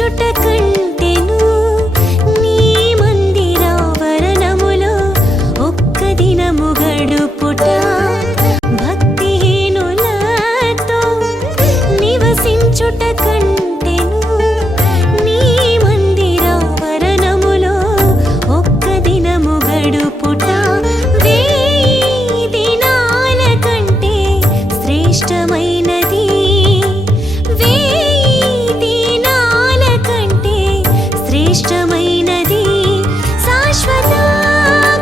నివసించుట కంటెను నీ మందిరావరణములో ఒక్క దినము గడుపుట భక్తిహీనులతో నివసించుట కంటెను నీ మందిరావరణములో ఒక్క దినము గడుపుట దినాల కంటే శ్రేష్టమైనది దినాల కంటే శ్రేష్టమైనది శాశ్వత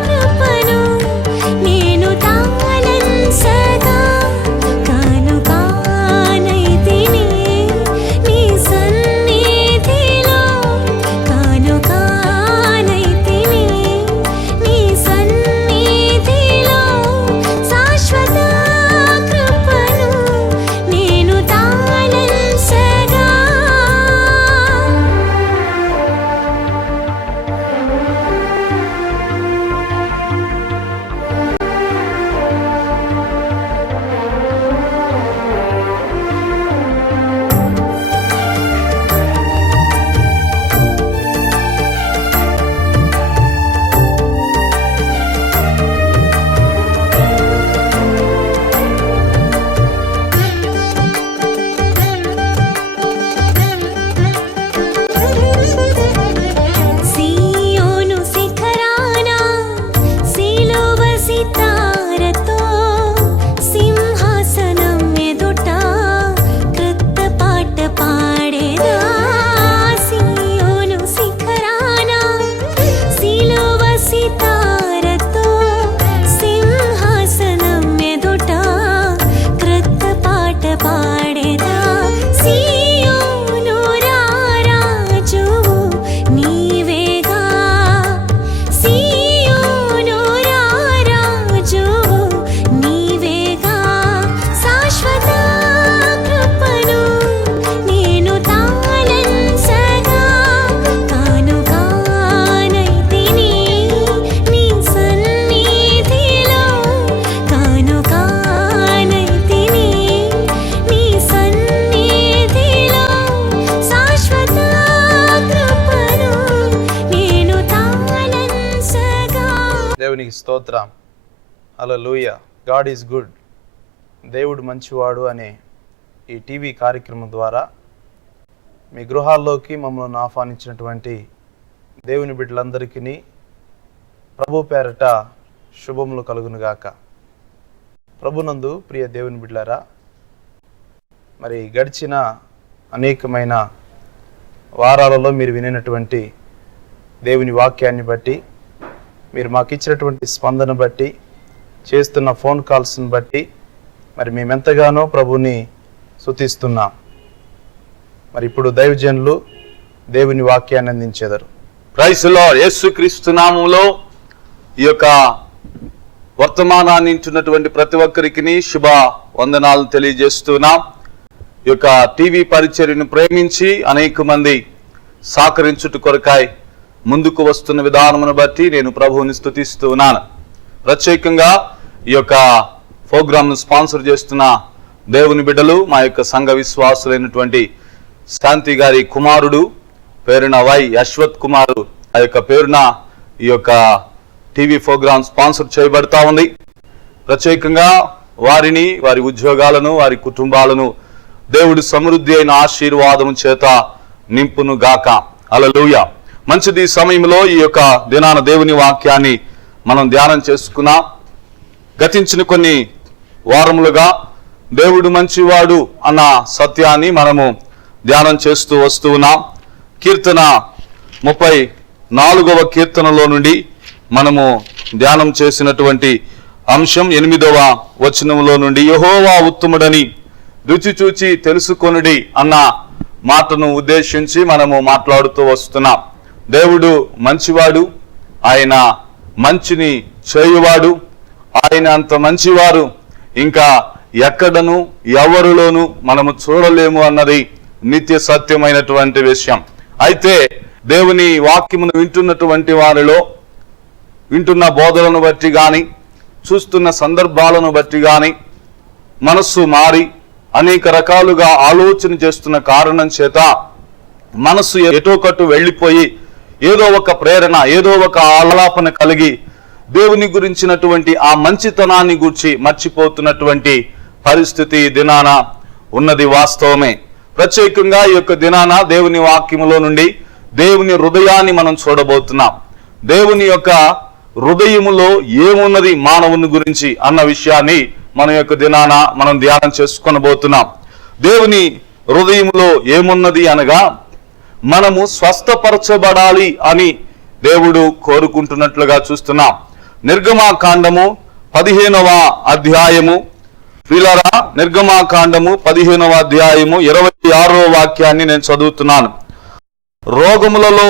కృపను నేను తాళంసగా కానుకానైతిని నీ సన్నిధిలో కానుకానైతిని నీ సన్నిధిలో శాశ్వత కృపను నేను తాళంసగా సియోను శిఖరాన సిలువ సితారతో సింహాసనం ఎదుట కృత పాట పాడేదా సియోను శిఖరాన సిలువ సితారతో సింహాసనం ఎదుట కృత పాట పాడేదా సియోను రారాజువు నీవేగా సియోను రారాజువు నీవేగా శాశ్వత కృపను నేను తాళంసగా కానుకానైతిని నీ సన్నిధిలో కానుకానైతిని నీ సన్నిధిలో శాశ్వత కృపను నేను తాళంసగా. దేవునికి స్తోత్రం. హల్లెలూయా. God is good. దేవుడు మంచివాడు అనే ఈ టీవీ కార్యక్రమం ద్వారా మీ గృహాల్లోకి మమ్మల్ని ఆహ్వానించినటువంటి దేవుని బిడ్డలందరికీ ప్రభు పేరట శుభములు కలుగునుగాక. ప్రభునందు ప్రియ దేవుని బిడ్డలారా, మరి గడిచిన అనేకమైన వారాలలో మీరు వినినటువంటి దేవుని వాక్యాన్ని బట్టి, మీరు మాకు ఇచ్చినటువంటి స్పందన బట్టి, చేస్తున్న ఫోన్ కాల్స్ని బట్టి మరి మేమెంతగానో ప్రభుని స్తుతిస్తున్నాం. మరి ఇప్పుడు దైవజనులు దేవుని వాక్యాన్ని అందించెదరు. Praise the lord. యేసుక్రీస్తు నామములో ఈ యొక్క వర్తమానాన్ని వింటున్నటువంటి ప్రతి ఒక్కరికి శుభ వందనాలు తెలియజేస్తున్నాం. ఈ యొక్క టీవీ పరిచర్యను ప్రేమించి అనేక మంది సహకరించుట కొరకాయ ముందుకు వస్తున్న విధానమును బట్టి నేను ప్రభువుని స్తుతిస్తూ ఉన్నాను. ప్రత్యేకంగా ఈ యొక్క ప్రోగ్రామ్ను స్పాన్సర్ చేస్తున్న దేవుని బిడ్డలు, మా యొక్క సంఘ విశ్వాసులైనటువంటి శాంతి గారి కుమారుడు పేరున వై అశ్వత్ కుమారు, ఆ యొక్క పేరున ఈ యొక్క టీవీ ప్రోగ్రామ్ స్పాన్సర్ చేయబడతా ఉంది. ప్రత్యేకంగా వారిని, వారి ఉద్యోగాలను, వారి కుటుంబాలను దేవుడు సమృద్ధి అయిన ఆశీర్వాదము చేత నింపును గాక. హల్లెలూయా. మంచిది. సమయంలో ఈ యొక్క దినాన దేవుని వాక్యాన్ని మనం ధ్యానం చేసుకున్నాం. గతించిన కొన్ని వారములుగా దేవుడు మంచివాడు అన్న సత్యాన్ని మనము ధ్యానం చేస్తూ వస్తూ ఉన్నాం. కీర్తన 34వ కీర్తనలో నుండి మనము ధ్యానం చేసినటువంటి అంశం 8వ వచనంలో నుండి యెహోవా ఉత్తముడని రుచి చూచి తెలుసుకొనుడి అన్న మాటను ఉద్దేశించి మనము మాట్లాడుతూ వస్తున్నాం. దేవుడు మంచివాడు, ఆయన మంచిని చేయువాడు, ఆయన అంత మంచివారు ఇంకా ఎక్కడను ఎవరిలోనూ మనము చూడలేము అన్నది నిత్య సత్యమైనటువంటి విషయం. అయితే దేవుని వాక్యమును వింటున్నటువంటి వారిలో, వింటున్న బోధలను బట్టి కానీ, చూస్తున్న సందర్భాలను బట్టి కానీ మనస్సు మారి అనేక రకాలుగా ఆలోచన చేస్తున్న కారణం చేత మనసు ఎటో కట్టు వెళ్ళిపోయి ఏదో ఒక ప్రేరణ, ఏదో ఒక ఆలాపన కలిగి దేవుని గురించినటువంటి ఆ మంచితనాన్ని గురించి మర్చిపోతున్నటువంటి పరిస్థితి ఈ దినాన ఉన్నది వాస్తవమే. ప్రత్యేకంగా ఈ యొక్క దినాన దేవుని వాక్యములో నుండి దేవుని హృదయాన్ని మనం చూడబోతున్నాం. దేవుని యొక్క హృదయములో ఏమున్నది మానవుని గురించి అన్న విషయాన్ని మన యొక్క దినాన మనం ధ్యానం చేసుకొనబోతున్నాం. దేవుని హృదయములో ఏమున్నది అనగా మనము స్వస్థపరచబడాలి అని దేవుడు కోరుకుంటున్నట్లుగా చూస్తున్నాం. నిర్గమాకాండము 15వ అధ్యాయము, ప్రియులారా, నిర్గమాకాండము 15వ అధ్యాయము 26వ వాక్యాన్ని నేను చదువుతున్నాను. రోగములలో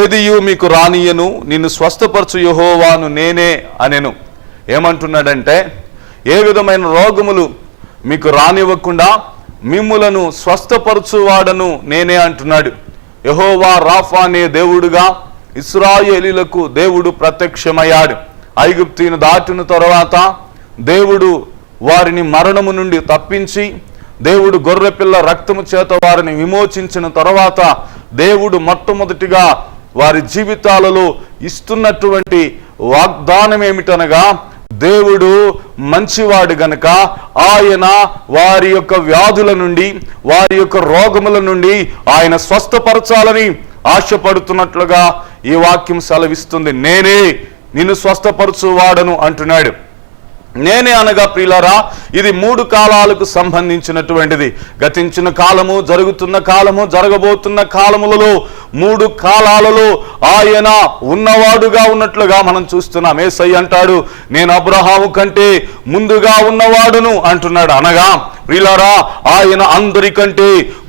ఏదియు మీకు రానియను, నిన్ను స్వస్థపరచు యెహోవాను నేనే అనెను. ఏమంటున్నాడంటే, ఏ విధమైన రోగములు మీకు రానివ్వకుండా మిమ్ములను స్వస్థపరచువాడను నేనే అంటున్నాడు. యెహోవా రాఫా అనే దేవుడుగా ఇశ్రాయేలీయులకు దేవుడు ప్రత్యక్షమయ్యాడు. ఐగుప్తును దాటిన తర్వాత దేవుడు వారిని మరణము నుండి తప్పించి, దేవుడు గొర్రెపిల్ల రక్తము చేత వారిని విమోచించిన తర్వాత దేవుడు మొట్టమొదటిగా వారి జీవితాలలో ఇస్తున్నటువంటి వాగ్దానం ఏమిటనగా, దేవుడు మంచివాడు గనుక ఆయన వారి యొక్క వ్యాధుల నుండి, వారి యొక్క రోగముల నుండి ఆయన స్వస్థపరచాలని ఆశపడుతున్నట్లుగా ఈ వాక్యం సెలవిస్తుంది. నేనే నిన్ను స్వస్థపరచువాడను అంటున్నాడు. నేనే అనగా ప్రియులారా, ఇది 3 కాలాలకు సంబంధించినటువంటిది. గతించిన కాలము, జరుగుతున్న కాలము, జరగబోతున్న కాలములలో 3 కాలాలలో ఆయన ఉన్నవాడుగా ఉన్నట్లుగా మనం చూస్తున్నాం. యేసయ్య అంటాడు, నేను అబ్రహాము కంటే ముందుగా ఉన్నవాడును అంటున్నాడు. అనగా ప్రియులారా, ఆయన అందరికంటే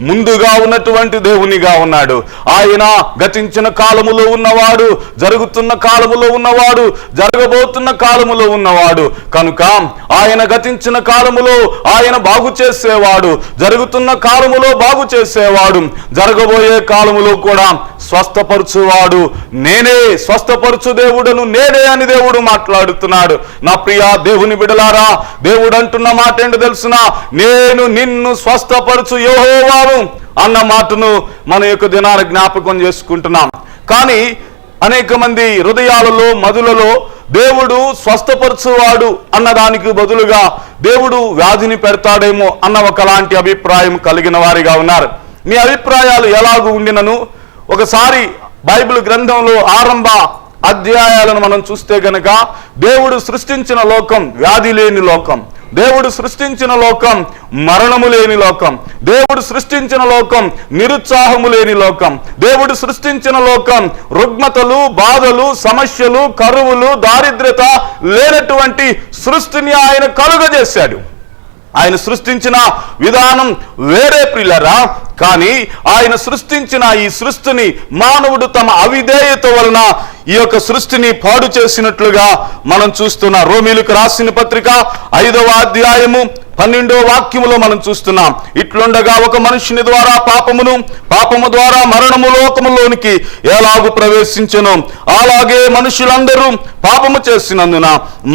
ముందుగా ఉన్నటువంటి దేవునిగా ఉన్నాడు. ఆయన గతించిన కాలములో ఉన్నవాడు, జరుగుతున్న కాలములో ఉన్నవాడు, జరగబోతున్న కాలములో ఉన్నవాడు కనుక ఆయన గతించిన కాలములో ఆయన బాగు చేసేవాడు, జరుగుతున్న కాలములో బాగు చేసేవాడు, జరగబోయే కాలములో కూడా స్వస్థపరచువాడు నేనే, స్వస్థపరచు దేవుడను నేనే అని దేవుడు మాట్లాడుతున్నాడు. నా ప్రియ దేవుని బిడలారా, దేవుడు అంటున్న మాట ఏంటో తెలుసునా? నేను నిన్ను స్వస్థపరచు యెహోవాను అన్న మాటను మన యొక్క దినాన జ్ఞాపకం చేసుకుంటున్నాం. కానీ అనేక మంది హృదయాలలో, మధులలో దేవుడు స్వస్థపరచువాడు అన్నదానికి బదులుగా దేవుడు వ్యాధిని పెడతాడేమో అన్న ఒకలాంటి అభిప్రాయం కలిగిన వారిగా ఉన్నారు. మీ అభిప్రాయాలు ఎలాగూ ఉండినను ఒకసారి బైబిల్ గ్రంథంలో ఆరంభ అధ్యాయాలను మనం చూస్తే గనక, దేవుడు సృష్టించిన లోకం వ్యాధి లేని లోకం, దేవుడు సృష్టించిన లోకం మరణము లేని లోకం, దేవుడు సృష్టించిన లోకం నిరుత్సాహము లేని లోకం, దేవుడు సృష్టించిన లోకం రుగ్మతలు, బాధలు, సమస్యలు, కరువులు, దారిద్ర్యత లేనటువంటి సృష్టిని ఆయన కలుగజేశాడు. ఆయన సృష్టించిన విధానం వేరే ప్రియులారా. కానీ ఆయన సృష్టించిన ఈ సృష్టిని మానవుడు తమ అవిధేయత వలన ఈ యొక్క సృష్టిని పాడు చేసినట్లుగా మనం చూస్తున్నాం. రోమీయులకు రాసిన పత్రిక 5వ అధ్యాయము 12వ వాక్యములో మనం చూస్తున్నాం. ఇట్లుండగా ఒక మనుషుని ద్వారా పాపము ద్వారా మరణము లోకములోనికి ఎలాగూ ప్రవేశించెను, అలాగే మనుషులందరూ పాపము చేసినందున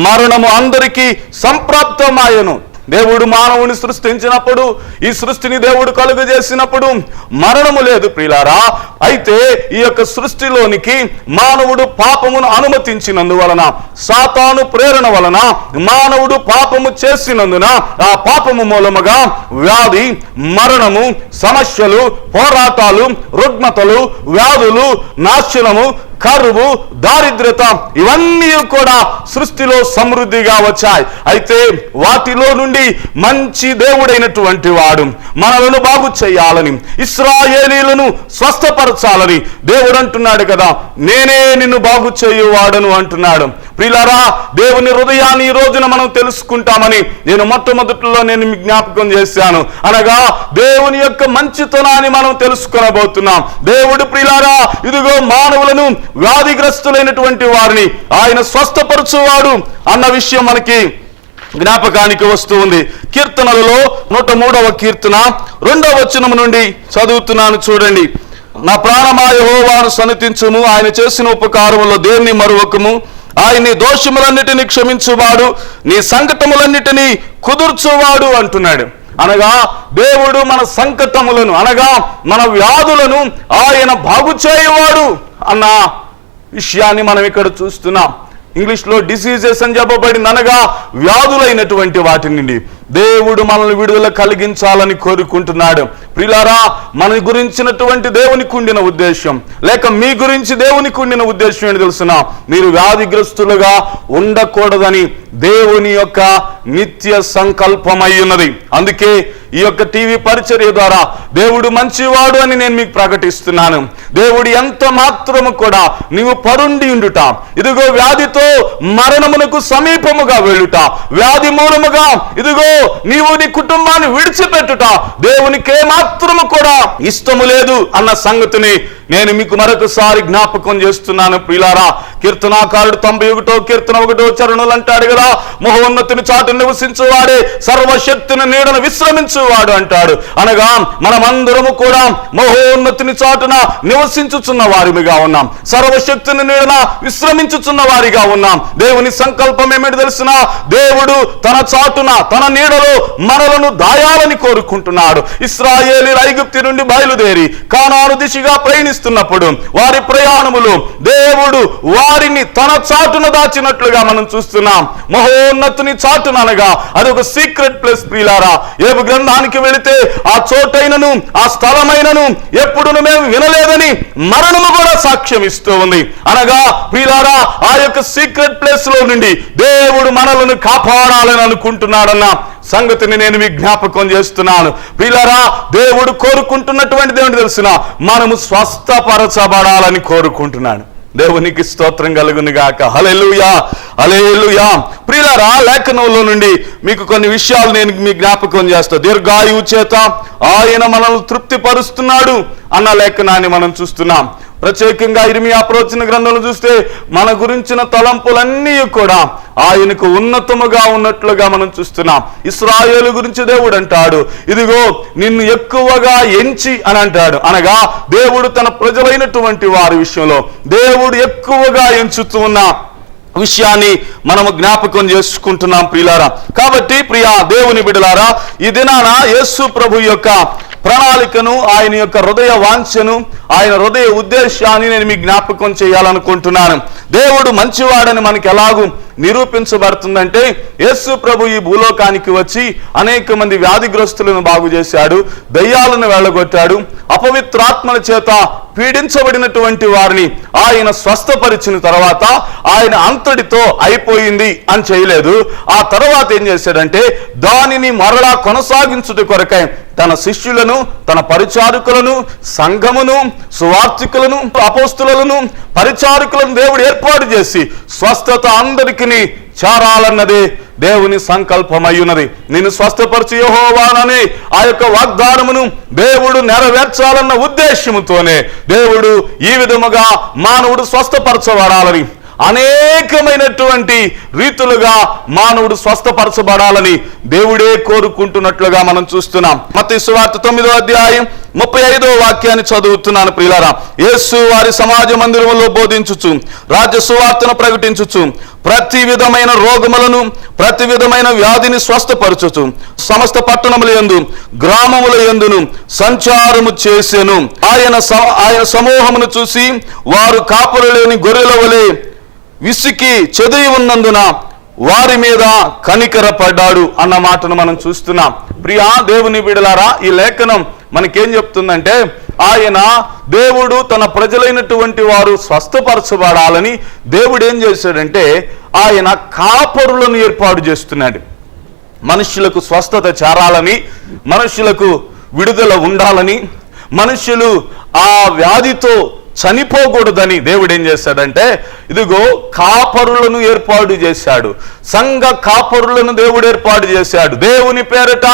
మరణము అందరికీ సంప్రాప్తమాయెను. దేవుడు మానవుని సృష్టించినప్పుడు, ఈ సృష్టిని దేవుడు కలుగు చేసినప్పుడు మరణము లేదు ప్రియులారా. అయితే ఈ యొక్క సృష్టిలోనికి మానవుడు పాపమును అనుమతించినందువలన, సాతాను ప్రేరణ వలన మానవుడు పాపము చేసినందున ఆ పాపము మూలముగా వ్యాధి, మరణము, సమస్యలు, పోరాటాలు, రుగ్మతలు, వ్యాధులు, నాశనము, కరువు, దారిద్ర్యత ఇవన్నీ కూడా సృష్టిలో సమృద్ధిగా వచ్చాయి. అయితే వాటిలో నుండి మంచి దేవుడైనటువంటి వాడు మనలను బాగు చేయాలని, ఇశ్రాయేలీయులను స్వస్థపరచాలని దేవుడు అంటున్నాడు కదా, నేనే నిన్ను బాగు చేయువాడను అంటున్నాడు. ప్రియులారా, దేవుని హృదయాన్ని ఈ రోజున మనం తెలుసుకుంటామని నేను మొట్టమొదటిలో నేను జ్ఞాపకం చేశాను. అనగా దేవుని యొక్క మంచితనాన్ని మనం తెలుసుకొనబోతున్నాం. దేవుడు ప్రియులారా, ఇదిగో మానవులను, వ్యాధిగ్రస్తులైనటువంటి వారిని ఆయన స్వస్థపరచువాడు అన్న విషయం మనకి జ్ఞాపకానికి వస్తూ ఉంది. కీర్తనలలో 103వ కీర్తన 2వ వచనం నుండి చదువుతున్నాను, చూడండి. నా ప్రాణమా యెహోవాను సన్నిధించుము, ఆయన చేసిన ఉపకారములో దేన్ని మరువకము, ఆయన్ని దోషములన్నిటినీ క్షమించువాడు, నీ సంకటములన్నిటినీ కుదుర్చువాడు అంటున్నాడు. అనగా దేవుడు మన సంకటములను అనగా మన వ్యాధులను ఆయన బాగు చేయవాడు అన్న విషయాన్ని మనం ఇక్కడ చూస్తున్నాం. ఇంగ్లీష్లో డిసీజెస్ అని చెప్పబడింది, అనగా వ్యాధులైనటువంటి వాటి నుండి దేవుడు మనల్ని విడుదల కలిగించాలని కోరుకుంటున్నాడు. ప్రియులారా, మన గురించినటువంటి దేవునికి ఉండిన ఉద్దేశం, లేక మీ గురించి దేవునికి ఉండిన ఉద్దేశం ఏంటి తెలుసునా? మీరు వ్యాధిగ్రస్తులుగా ఉండకూడదని దేవుని యొక్క నిత్య సంకల్పమై ఉన్నది. అందుకే ఈ యొక్క టీవీ పరిచర్య ద్వారా దేవుడు మంచివాడు అని నేను మీకు ప్రకటిస్తున్నాను. దేవుడు ఎంత మాత్రము కూడా నీవు పరుండి ఉండుట, ఇదిగో వ్యాధితో మరణమునకు సమీపముగా వెళ్ళుట, వ్యాధి మూలముగా ఇదిగో నీవు నీ కుటుంబాన్ని విడిచిపెట్టుట దేవునికి ఏమాత్రము కూడా ఇష్టము లేదు అన్న సంగతిని నేను మీకు మరొకసారి జ్ఞాపకం చేస్తున్నాను. ప్రియులారా, కీర్తనాకారుడు 91వ కీర్తన 1వ చరణంలో అంటాడు కదా, మహోన్నతుని చాటు నివసించువాడే సర్వశక్తిని నీడను విశ్రమించువాడు అంటాడు. అనగా మనమందరము కూడా మహోన్నతుని చాటున నివసించుచున్న వారిగా ఉన్నాం, సర్వశక్తిని నీడన విశ్రమించుచున్న వారిగా ఉన్నాం. దేవుని సంకల్పం ఏమిటి తెలిసిన? దేవుడు తన చాటున తన నీడలో మనలను దాయాలని కోరుకుంటున్నాడు. ఇశ్రాయేలీయులు ఐగుప్తు నుండి బయలుదేరి కానాను దిశగా ప్రయాణిస్తున్నప్పుడు వారి ప్రయాణములు దేవుడు వారిని తన చాటున దాచినట్లుగా మనం చూస్తున్నాం. మహోన్నతుని చాటున అనగా అది ఒక సీక్రెట్ ప్లేస్. ప్రియులారా, యోబు గ్రంథానికి వెళితే ఆ చోటైనను ఆ స్థలమైనను ఎప్పుడును మేము వినలేదని మరణము కూడా సాక్ష్యం ఇస్తూ ఉంది. అనగా ప్రియులారా, ఆ యొక్క సీక్రెట్ ప్లేస్ లో నుండి దేవుడు మనలను కాపాడాలని అనుకుంటున్నాడన్న సంగతిని నేను మీకు జ్ఞాపకం చేస్తున్నాను. ప్రియులారా, దేవుడు కోరుకుంటున్నటువంటి దేవుడు తెలిసిన మనము స్వస్థపరచబడాలని కోరుకుంటున్నాడు. దేవునికి స్తోత్రం కలుగును గాక. హల్లెలూయా, హల్లెలూయా. ప్రియులారా, లేఖనంలో నుండి మీకు కొన్ని విషయాలు నేను మీ జ్ఞాపకం చేస్తాను. దీర్ఘాయువు చేత ఆయన మనల్ని తృప్తిపరుస్తున్నాడు అన్న లేఖనాన్ని మనం చూస్తున్నాం. ప్రత్యేకంగా ఇర్మియా ప్రవచన గ్రంథంలో చూస్తే మన గురించిన తలంపులన్నీ కూడా ఆయనకు ఉన్నతముగా ఉన్నట్లుగా మనం చూస్తున్నాం. ఇశ్రాయేలు గురించి దేవుడు అంటాడు, ఇదిగో నిన్ను ఎక్కువగా ఎంచి అని అంటాడు. అనగా దేవుడు తన ప్రజలైనటువంటి వారి విషయంలో దేవుడు ఎక్కువగా ఎంచుతూ ఉన్న విషయాన్ని మనము జ్ఞాపకం చేసుకుంటున్నాం. ప్రియులారా, కాబట్టి ప్రియా దేవుని బిడ్డలారా, ఈ దినాన యేసు ప్రభు యొక్క ప్రణాళికను, ఆయన యొక్క హృదయ వాంఛను, ఆయన హృదయ ఉద్దేశాన్ని నేను మీకు జ్ఞాపకం చేయాలనుకుంటున్నాను. దేవుడు మంచివాడని మనకి ఎలాగూ నిరూపించబడుతుందంటే, యేసు ప్రభు ఈ భూలోకానికి వచ్చి అనేక మంది వ్యాధిగ్రస్తులను బాగు చేశాడు, దయ్యాలను వెళ్ళగొట్టాడు, అపవిత్రాత్మల చేత పీడించబడినటువంటి వారిని ఆయన స్వస్థపరిచిన తర్వాత ఆయన అంతటితో అయిపోయింది అని చేయలేదు. ఆ తర్వాత ఏం చేశాడంటే దానిని మరలా కొనసాగించుట కొరకై తన శిష్యులను, తన పరిచారకులను, సంఘమును, సువార్థికులను, అపోస్తులను, పరిచారకులను దేవుడు ఏర్పాటు చేసి స్వస్థత అందరికీ చేరాలన్నదే దేవుని సంకల్పమయ్యున్నది. నిన్ను స్వస్థపరిచి యెహోవాననే ఆ యొక్క వాగ్దానమును దేవుడు నెరవేర్చాలన్న ఉద్దేశముతోనే దేవుడు ఈ విధముగా మానవుడు స్వస్థపరచబడాలని, అనేకమైనటువంటి రీతులుగా మానవుడు స్వస్థపరచబడాలని దేవుడే కోరుకుంటున్నట్లుగా మనం చూస్తున్నాం. మత్తయి సువార్త 9వ అధ్యాయం 35వ వాక్యాన్ని చదువుతున్నాను. ప్రియులారా, యేసు వారి సమాజ మందిరములో బోధించుచు రాజ్య సువార్తను ప్రకటించుచు ప్రతి విధమైన రోగములను, ప్రతి విధమైన వ్యాధిని స్వస్థపరచుచు సమస్త పట్టణముల యందు, గ్రామముల యందును సంచారము చేసెను. ఆయన సమూహమును చూసి వారు కాపులు లేని గొర్రెల వలె విసికి చెదిరి ఉన్నందున వారి మీద కనికరపడ్డాడు అన్న మాటను మనం చూస్తున్నాం. ప్రియా దేవుని బిడ్డలారా, ఈ లేఖనం మనకేం చెప్తుందంటే, ఆయన దేవుడు తన ప్రజలైనటువంటి వారు స్వస్థపరచబడాలని దేవుడు ఏం చేశాడంటే ఆయన కాపరులను ఏర్పాటు చేస్తున్నాడు. మనుషులకు స్వస్థత చేరాలని, మనుషులకు విడుదల ఉండాలని, మనుషులు ఆ వ్యాధితో చనిపోకూడదని దేవుడు ఏం చేశాడంటే ఇదిగో కాపరులను ఏర్పాటు చేశాడు. సంఘ కాపరులను దేవుడు ఏర్పాటు చేశాడు. దేవుని పేరట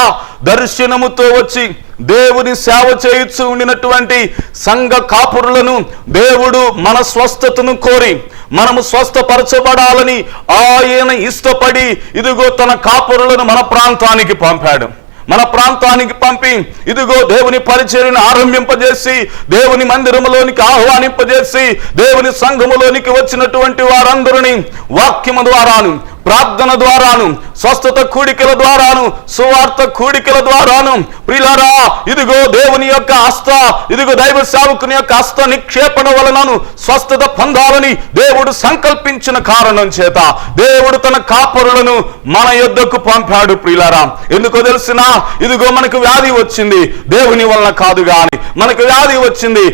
దర్శనముతో వచ్చి దేవుని సేవ చేయుచు ఉండినటువంటి సంఘ కాపురులను దేవుడు మన స్వస్థతను కోరి మనము స్వస్థపరచబడాలని ఆయన ఇష్టపడి ఇదిగో తన కాపురులను మన ప్రాంతానికి పంపాడు. మన ప్రాంతానికి పంపి ఇదిగో దేవుని పరిచర్యను ఆరంభింపజేసి, దేవుని మందిరములోనికి ఆహ్వానింపజేసి, దేవుని సంఘములోనికి వచ్చినటువంటి వారందరినీ వాక్యము ద్వారాను, ప్రార్థన ద్వారాను, స్వస్థత కూడికల ద్వారాను, సువార్త కూడికల ద్వారాను ప్రియులారా ఇదిగో దేవుని యొక్క ఇదిగో దైవ సేవకుని యొక్క హస్త నిక్షేపణ వలనను స్వస్థత పొందాలని దేవుడు సంకల్పించిన కారణం చేత దేవుడు తన కాపరులను మన యొద్దకు పంపాడు ప్రియులారా. ఎందుకో తెలిసిన, ఇదిగో మనకు వ్యాధి వచ్చింది దేవుని వలన కాదు గాని, మనకు వ్యాధి వచ్చింది